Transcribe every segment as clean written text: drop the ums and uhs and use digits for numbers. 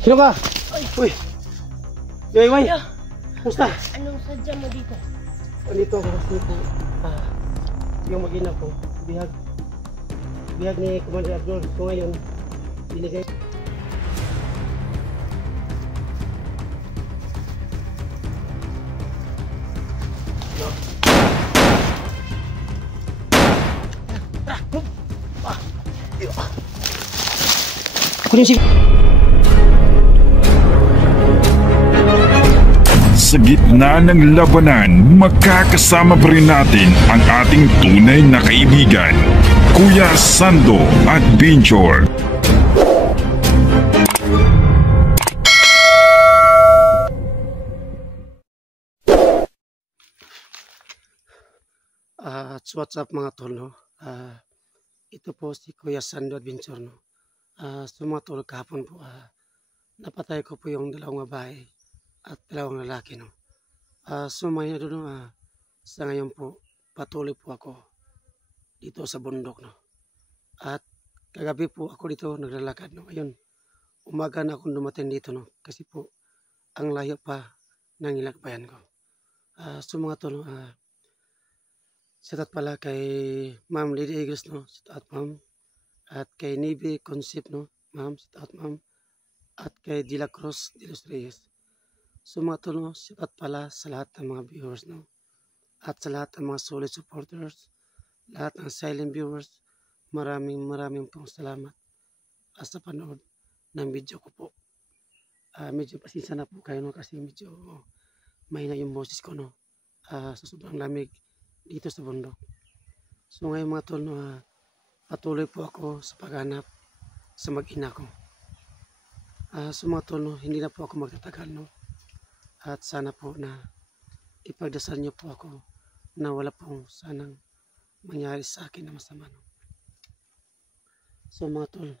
Sino ka? Uy! Yoy, Way! Kumusta? Anong sadya mo dito? Dito ako kasi po. Yung mag-ina ko. Bihag ni Commander Abdul. So ngayon, binigay. Kunin si... Sa gitna ng labanan, magkakasama pa rin natin ang ating tunay na kaibigan, Kuya Sando at Binjor. What's up mga tol, no? Ito po si Kuya Sando at Binjor, no? So mga tol, kahapon po, napatay ko po yung dalawang babae at dalawang lalaki, no? So mga idol, no, sa ngayon po, patuloy po ako dito sa bundok, no? At kagabi po ako dito naglalakad, no? Ayun, umaga na akong dumating dito, no? Kasi po, ang layo pa ng ilakbayan ko. So mga tol, shout out pala kay Ma'am Lady Eagles, no? Shout out ma'am. At kay Nibi Concept, no? Ma'am, shout out ma'am. At kay Dila Cruz de los Reyes. So mga tol, no? Shout out pala sa lahat ng mga viewers, no? At sa lahat ng mga solid supporters, lahat ng silent viewers, maraming pong salamat sa panood ng video ko po. Medyo pasensya na po kayo, no? Kasi medyo mahina yung boses ko, no? Sa sobrang lamig dito sa bundok. So ngayon mga tol, no, patuloy po ako sa paghanap sa mag-ina ko. So mga tol, no, hindi na po ako magtatagal, no? At sana po na ipagdasal niyo po ako na wala pong sanang mangyari sa akin na masama, no? So mga tol,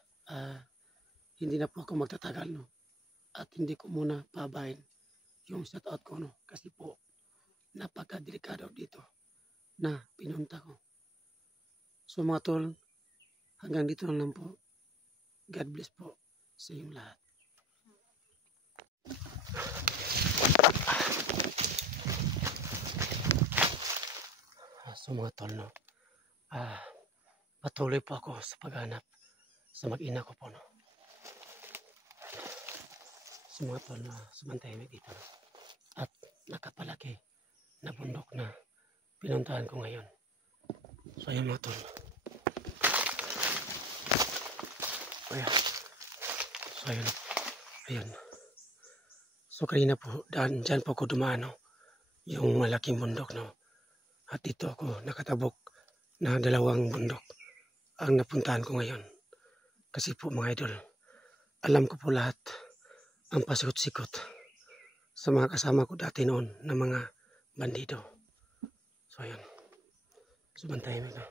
hindi na po ako magtatagal, no? At hindi ko muna pabayin yung shoutout ko, no? Kasi po napaka-delikado dito na pinunta ko. So mga tol, hanggang dito na lang po. God bless po sa inyong lahat. So mga tol, no, patuloy po ako sa paghanap sa mag-ina ko po, no. So mga tol, sumantay dito, no? At nakapalaki na bundok na pinuntahan ko ngayon. So ayun mga tol. Ayan. So ayun. So kanina po, dyan po ako dumaan, no? Yung malaking bundok, no? At dito ako nakatabok na dalawang bundok ang napuntahan ko ngayon. Kasi po mga idol, alam ko po lahat ang pasikot-sikot sa mga kasama ko dati noon na mga bandido. So ayun. So bantayan mo, no?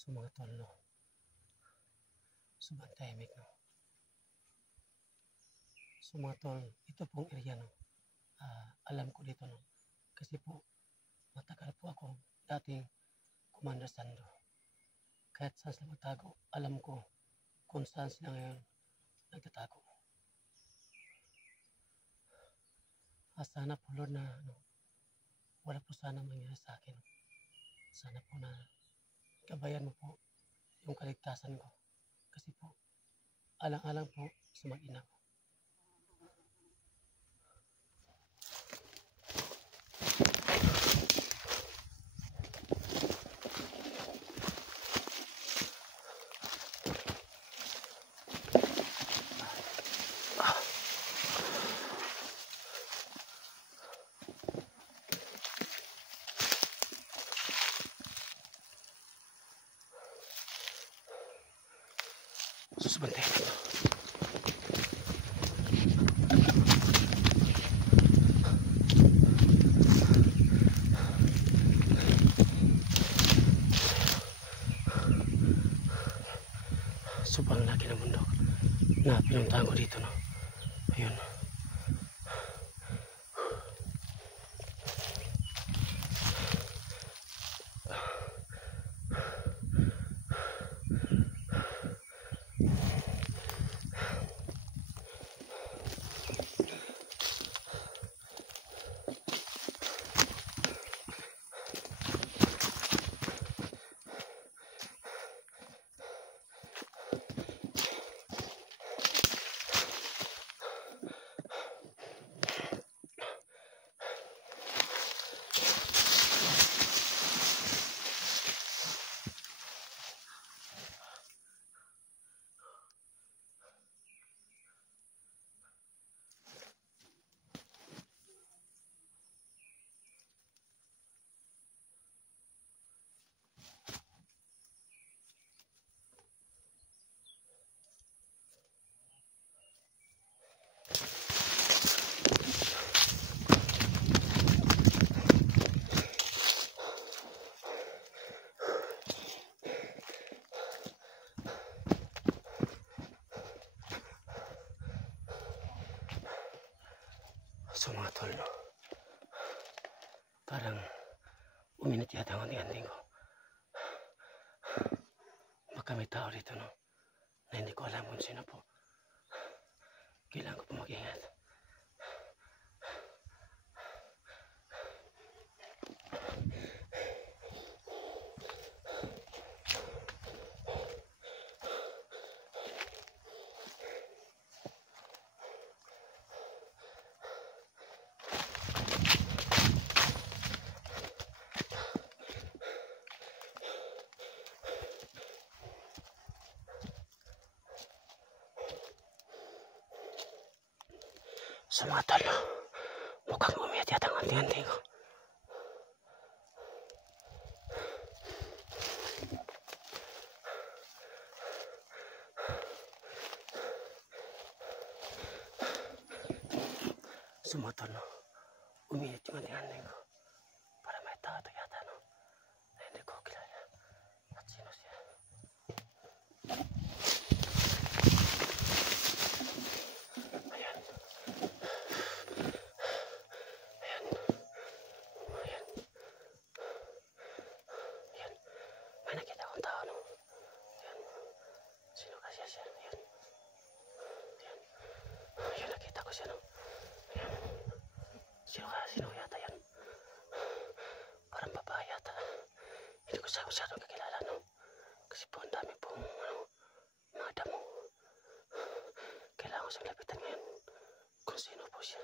So mga tol, no? So bantahimik, no? So mga tol, ito pong area, no? Alam ko dito, no? Kasi po, matagal po ako dating Commander Sando. Kahit saan sila magtago, alam ko kung saan sila ngayon nagtatago. Sana po Lord na, no? Wala po sana mangyari sa akin. Sana po na gabayan mo po yung kaligtasan ko. Kasi po, alang-alang po sa mag-ina ko. Sus, bantay ko to. Sobrang laki ng bundok na pinuntahan ko dito, no? Ayun. So mga tol, no? Parang uminit yata ang anting-anting ko. Baka may tao dito, no? Na hindi ko alam kung sino po. Kailangan ko po mag-ingat. So mga tol, no? Mukhang uminit yata ang anting-anting ko. So mga tol, no? Uminit yung anting-anting ko. Para may tao ito yata, no? Na hindi ko kilala. At sino siya? Ayan. Ayan. Ayan. Ayan. May nakita akong tao, no? Ayan. Sino kasi siya? Ayan. Ayan. Ayan, nakita ko siya, no? Ayan. Sino yata yan? Parang babae yata. Hindi ko siya masyadong kakilala, no? Kasi po ang dami pong mga damo. Kailangan ko siyang lapitan ngayon kung sino po siya.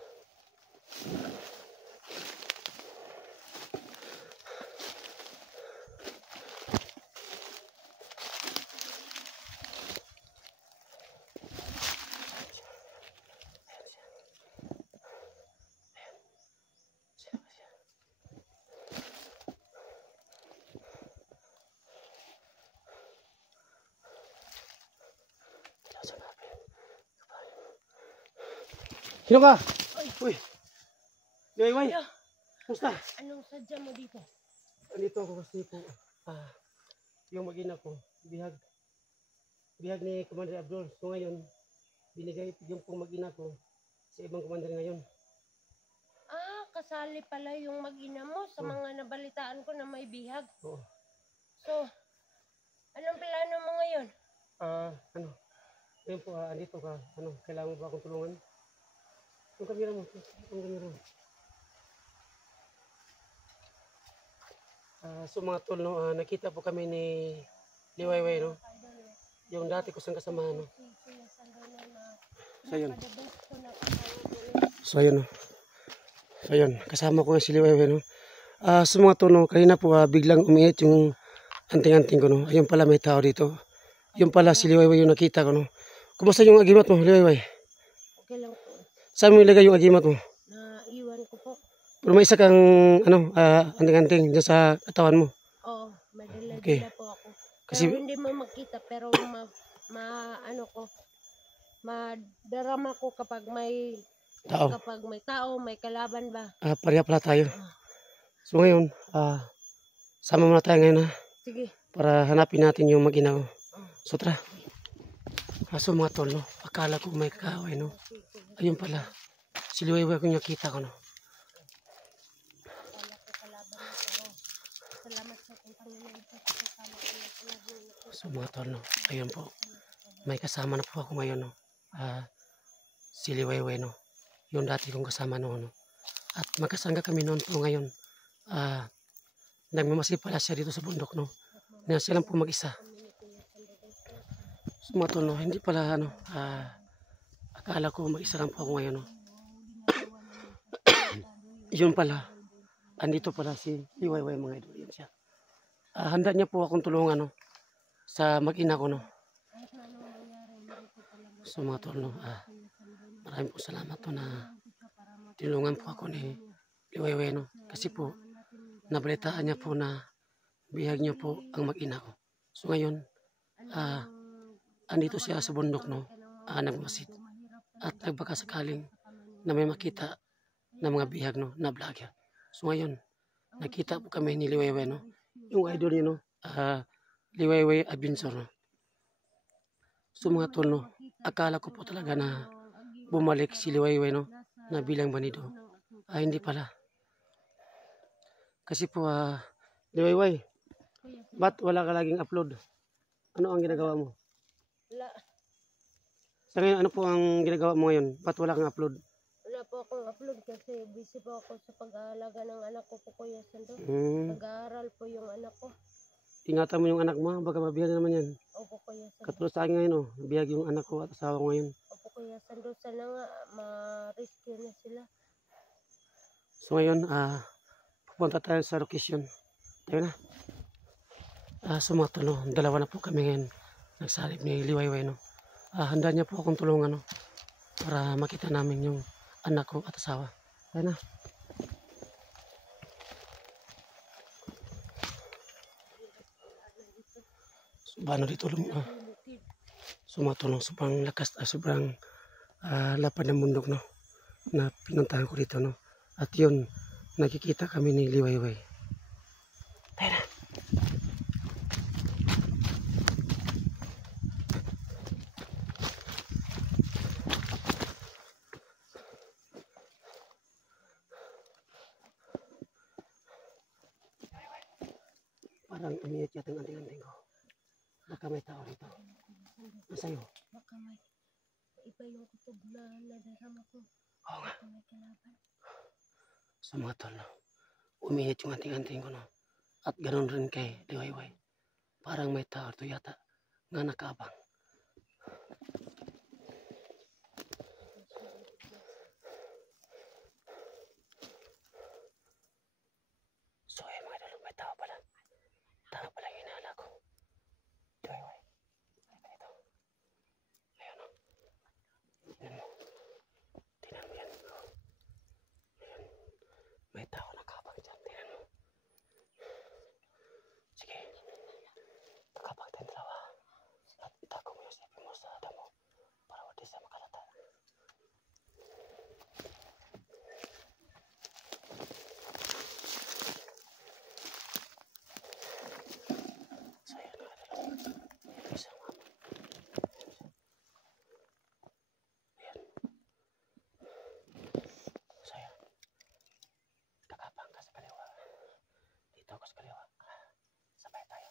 Sino ba siya? Sino ka? Uy! Yoy, Musta? Anong sadya mo dito? Andito ako kasi po, yung mag-ina ko, bihag ni Commander Abdul. So ngayon, binigay yung pong mag-ina ko sa ibang commander ngayon. Kasali pala yung mag-ina mo sa mga nabalitaan ko na may bihag. Oo. So, anong plano mo ngayon? Ngayon po, andito ka, kailangan mo ba akong tulungan? Yung kamera mo, so mga tol, no, nakita po kami ni Liwayway, no? Yung dati ko siyang kasamahan, no? So yun, no? So yun, kasama ko nga si Liwayway, no? So mga tol, no, kanina po biglang umiit yung anting-anting ko, no? Ayun pala may tao dito. Yung pala si Liwayway yung nakita ko, no? Kumusta yung agimat mo, Liwayway? Okay lang po. Saan mo ilagay yung agimat mo? Naiwan ko po. Pero may isa kang anting-anting dyan sa katawan mo. Oo, madala Okay. po ako. Kasi Pero hindi mo makita pero ano ko, madarama ko kapag may Tao. tao, may kalaban ba. Pareha pala tayo. So ngayon, sama muna tayo ngayon ha. Sige. Para hanapin natin yung mag-ina ko. So tara. So mga tol, no? Akala ko may kaaway, no? Ayun pala. Si Liwayway ko nakita ko, no? Salamat sa ating Panginoon sa kasama ko na Panginoon. So mga tol, no? Ayun po. May kasama na po ako ngayon, no? Si Liwayway, no? Yung dati kong kasama noon, no? At magkasangga kami noon po ngayon. Nagmamasid pala siya dito sa bundok, no? Na siya lang po mag-isa. So mga tol, no? Hindi pala, ano, akala ko mag-isa lang po ako ngayon, no? Yun pala. Andito pala si Liwayway, mga idol. Yun siya. Handa niya po akong tulungan, no? Sa mag-ina ko, no? So mga tol, no? Maraming po salamat po na tinulungan po ako ni Liwayway, no? Kasi po, nabalitaan niya po na bihag niya po ang mag-ina ko. So ngayon, andito siya sa bundok, no? Nagmasid. At nagbaka sakaling na may makita na mga bihag, no? Na vlogger. So ngayon, nakita po kami ni Liwayway, no? Yung idol niya, no? Liwayway Adventure, no? So mga tol, no? Akala ko po talaga na bumalik si Liwayway, no? Na bilang banido. Hindi pala. Kasi po, Liwayway, ba't wala ka laging upload? Ano ang ginagawa mo? Wala. Sa ngayon, ano po ang ginagawa mo ngayon? Ba't wala kang upload? Wala po akong upload kasi busy po ako sa pag-aalaga ng anak ko po, Kuya Sando. Nag-aaral po yung anak ko. Ingatan mo yung anak mo, baka mabihag na naman yan. Opo, Kuya Sando. Katulad sa akin ngayon, oh, bihag yung anak ko at asawa ko ngayon. Opo, Kuya Sando. Sana nga ma-rescue na sila. So ngayon, pupunta tayo sa location. Tayo na. So mga tol, no? Dalawa na po kami ngayon. Nagsalib ni Liwayway, no? Handa niya po akong tulungan, no? Para makita namin yung anak ko at asawa. Tayo na. So paano dito so mga tol, no? Sobrang lakas, sobrang lapad ng bundok, no? Na pinuntahan ko dito, no? At yun, nakikita kami ni Liwayway. Tayo na. Parang umiyak yata ang anting-anting ko. Baka may tao rito. Nasa'yo? Baka may iba yung kutob na nadarama ko. Oo nga. Baka may kalaban. Sa mga tol, no? Umiyak yung anting-anting ko, no? At ganoon rin kay Liwayway. Parang may tao rito yata nga nakabang. So mga idol, may tao pala. Tao pala yung hinala ko. Liwayway. Ito. Ayan, no? Tingnan mo. Tingnan mo yan. Ayan. May tao nakabang dyan. Tingnan mo. Sige. Nakabang din dalawa. At itago mo yung sipi mo sa damo para wala siya makalata. So ayan mga idol. Isa nga. Ayan. So ayan. Kakabang ka sa kaliwa. Dito ako sa kaliwa. Sabay tayo.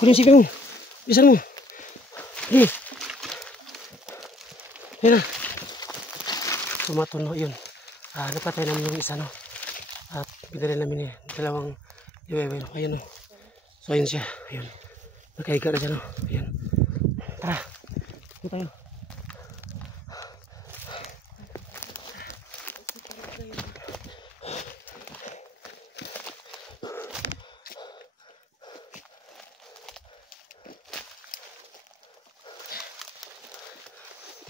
Kunin si mo. Bisan mo. Kunin. Yun na. Tumatuno yun. Napatay namin yung isa, no. At pinaril namin yung dalawang liwewe, no. Ayun, no. So ayun siya. Ayun. Nakahiga na siya, no. Ayun. Tara. Dito tayo.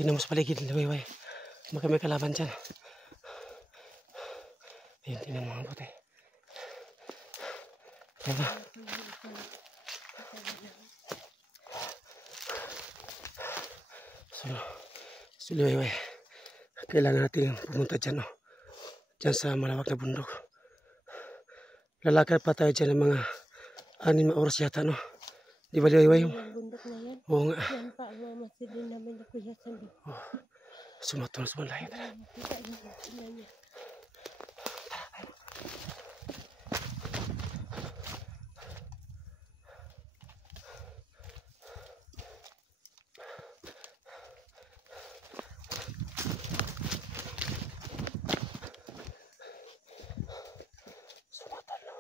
Tingnan mo sa paligid, liwayway. Baka may kalaban dyan. Ayun, tingnan mo mga puti. Diba? So liwayway. Kailangan natin pumunta dyan, no? Dyan sa malawak na bundok. Lalakad pa tayo dyan ng mga 6 na oras yata, no? Di ba liwayway? Yung bundok na yan. Oo nga. Yan pa ang mamasilin namin na Kuya Sando. Sumatol sa malay. Kita niyo sila niya. Sumatol, no?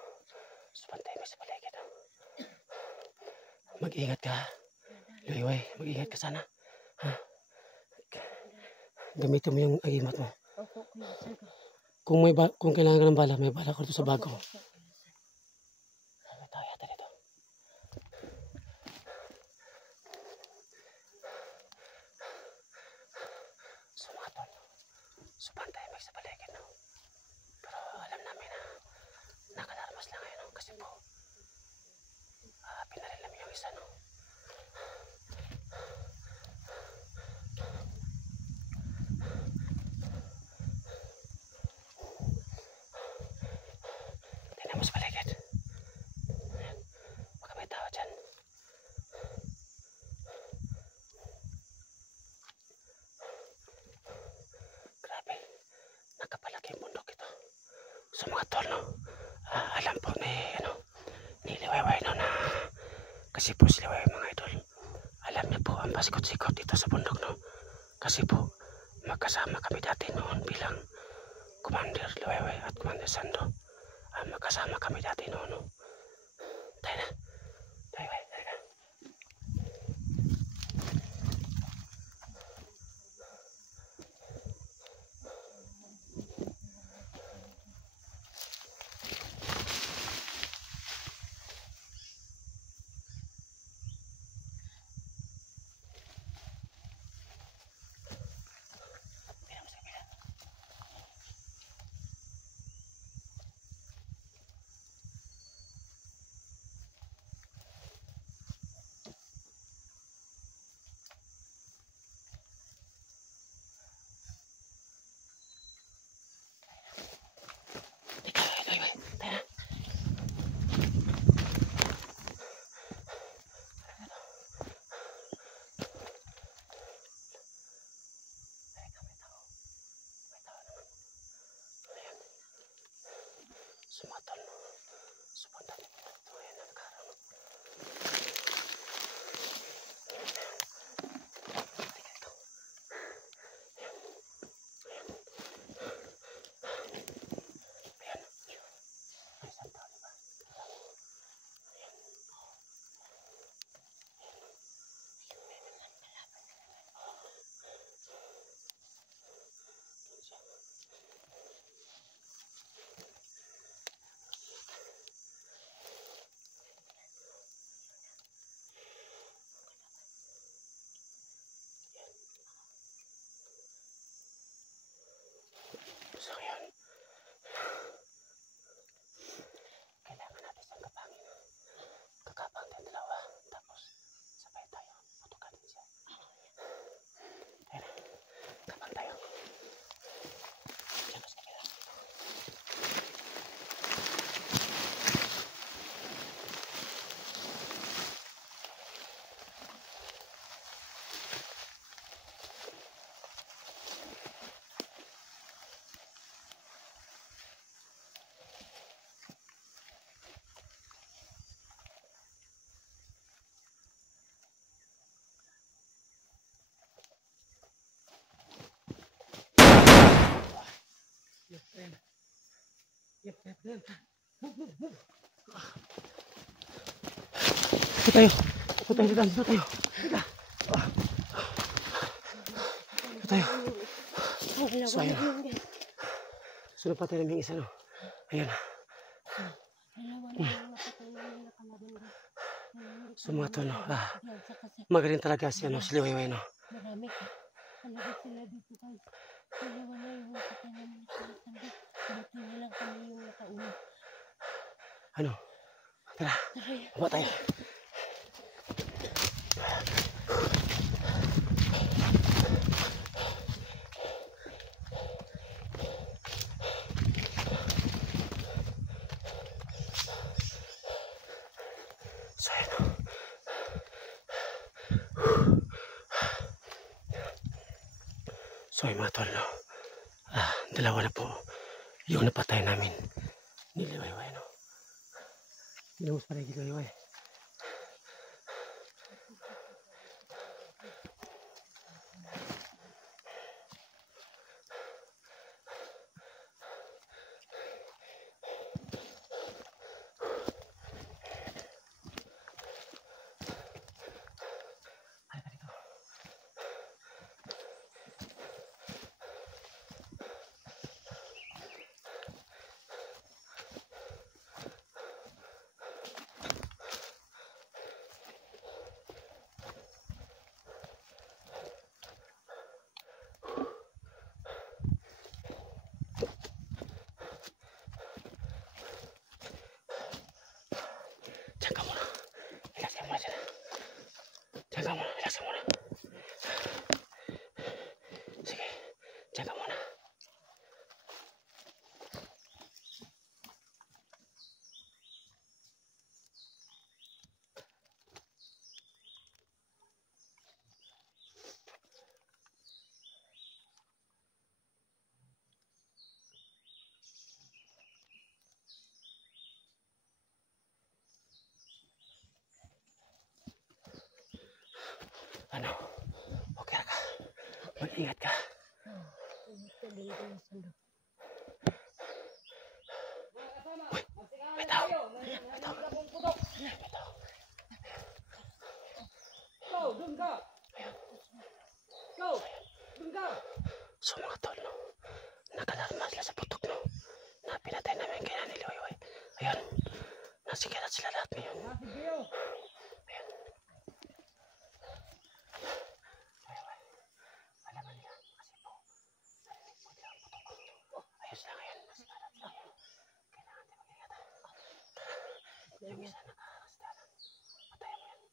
Supantay mo sa paligid, no? Mag-ingat ka. Liwayway, mag-ingat ka sana. Ha? Gamitin mo yung agimat mo. Opo, Kuya Sando. Kung kailangan ka ng bala, may bala ko dito sa bago. May tao yata dito. Sumatol. Supantay mo sa paligid, no? Pero alam namin na nakalarmas lang ngayon, no? Kasi po pinaril namin yung isa, no? Tingnan mo sa paligid. Ayan. Baka may tao dyan. Grabe. Nakapalaki yung bundok ito. So mga tol, no? Alam po ni Liwayway, no, na kasi po si Liwayway, mga idol, alam niya po ang pasikot-sikot dito sa bundok, no? Kasi po magkasama kami dati noon bilang Commander Liwayway at Commander Sando. Magkasama kami dati noon, no? Tayo na. Liwayway, tayo na. Dito tayo. Dito tayo, dito tayo. Dito tayo. So, ayun. Sunod pa tayo namin isa, no? Ayun. So, mga tol, no? Magaling talaga si Liwayway, no? Marami ka. Talaga sila dito guys. Dalawa na yung nakatay namin sa Sando. Buti na lang kami yung nakauna. Ano? Tara. Baba tayo. So, ayun. So, ayun mga tol, no? Dalawa na po yung napatay namin ni Liwayway, no? Tinamos pa rin ni Liwayway. Diyan ka muna. Relax ka muna dyan. Diyan ka muna. Relax ka muna. Sige. Diyan ka muna. Ano? Okay ka? Mag-ingat ka. Bitaw. Bitaw. Bitaw. So mga tol, no? Nakalarma sila sa putok, no? Na pinatay namin kaya ni Liwayway. Ayun. Nasigalat sila lahat ngayon. Ayun. Alaman nila kasi po narinig po nila ang putok. Ayos lang ngayon. Nasigalat sila ngayon. Kailangan din mag-ingatan. Yung isa nakakasdalan. Patayan mo yan.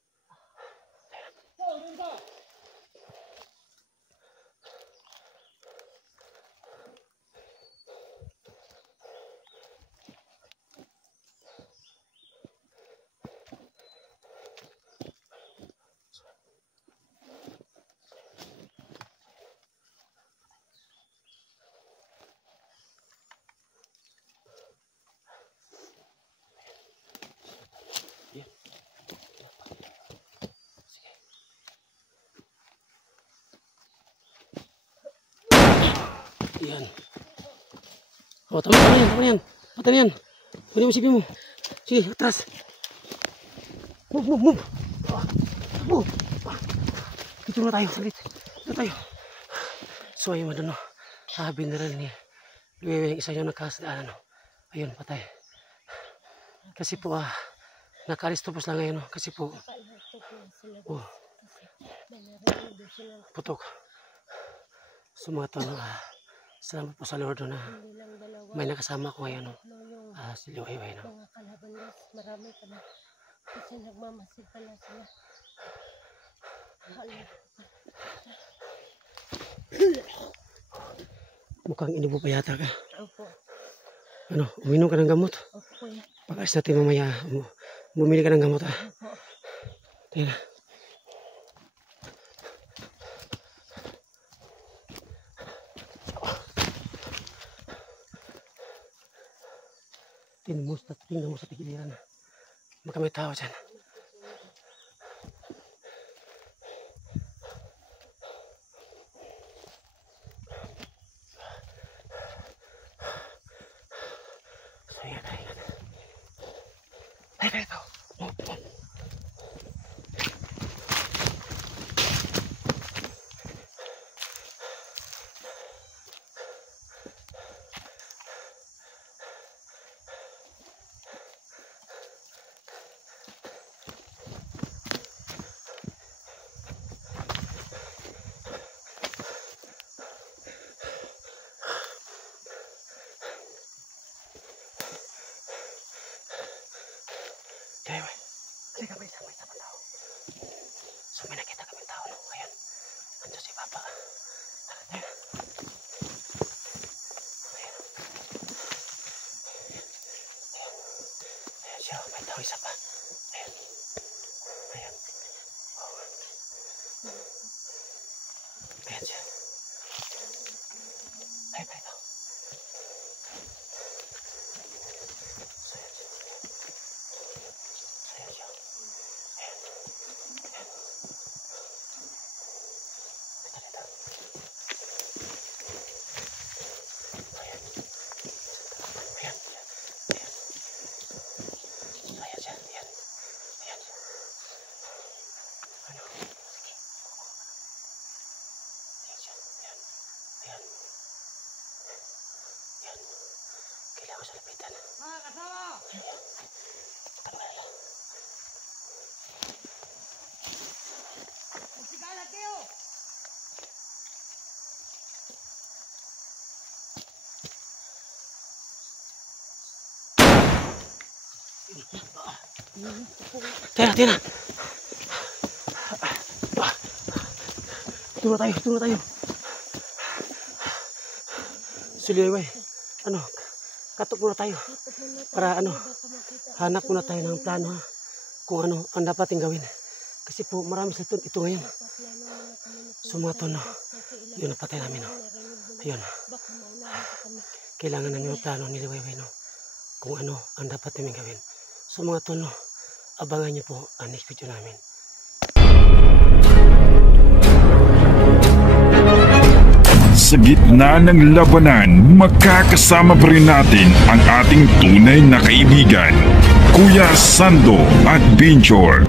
Ayun. Yan. Oh, tama na yan, tama na yan. Patay na yan. Kunin mo sipi mo. Sige, atras. Move, move, move. Move. Dito na tayo, salit. Dito tayo. So, ayun, ano, binaril ni Liwayway yung isa yung nagkasdaan, ano. Ayun, patay. Kasi po, naka-aristopos lang ngayon, no? Kasi po, putok. So, mga to, salamat po sa Lord na may nakasama ko ngayon, no? Si Liwayway, no? Mga kalaban guys, marami ka na. Kasi nagmamasid pala sila. Mukhang inubo pa yata ka. Opo. Ano, uminom ka ng gamot? Opo kuya. Pag-ayos natin mamaya, bumili ka ng gamot, ha? Opo. Tingnan. Tingnan mo sa tigiliran. Baka may tao dyan. So Ayan, ayan. Ay, Beto. Kaya, halika, may isa pa tao. So, may nakita kami tao, no? Ayan, andun si Papa. Ayan. Ayan. Ayan siya, may tao isa pa. Ayan. Ayan. Oh. Ayan siya. Ay, may tao. Ayan siya. Ayan. Ayan. Dito, dito. Ayan. Ayan. Ayan. Ayan siya. Ayan. Ayan siya. Ano? Sige. Ayan siya. Ayan. Ayan. Ayan. Kailangan ko sa lapitan. Mga kasama! Ayan. Tanggalala. Magsigalat kayo! Tira, tira. Tulong tayo, tulong tayo. Suliway, ano, katok muna tayo. Para ano, hanap muna tayo ng plano ha. Kung ano ang dapat yung gawin. Kasi po marami sa ito ngayon. Sumaton no. Yun napatay namin no. Ayun. Kailangan namin yung plano ni Liwayway no. Kung ano ang dapat namin gawin. So mga tono, abangan niyo po ang next video namin. Sa gitna ng labanan, magkakasama pa rin natin ang ating tunay na kaibigan, Kuya Sando at Binjor.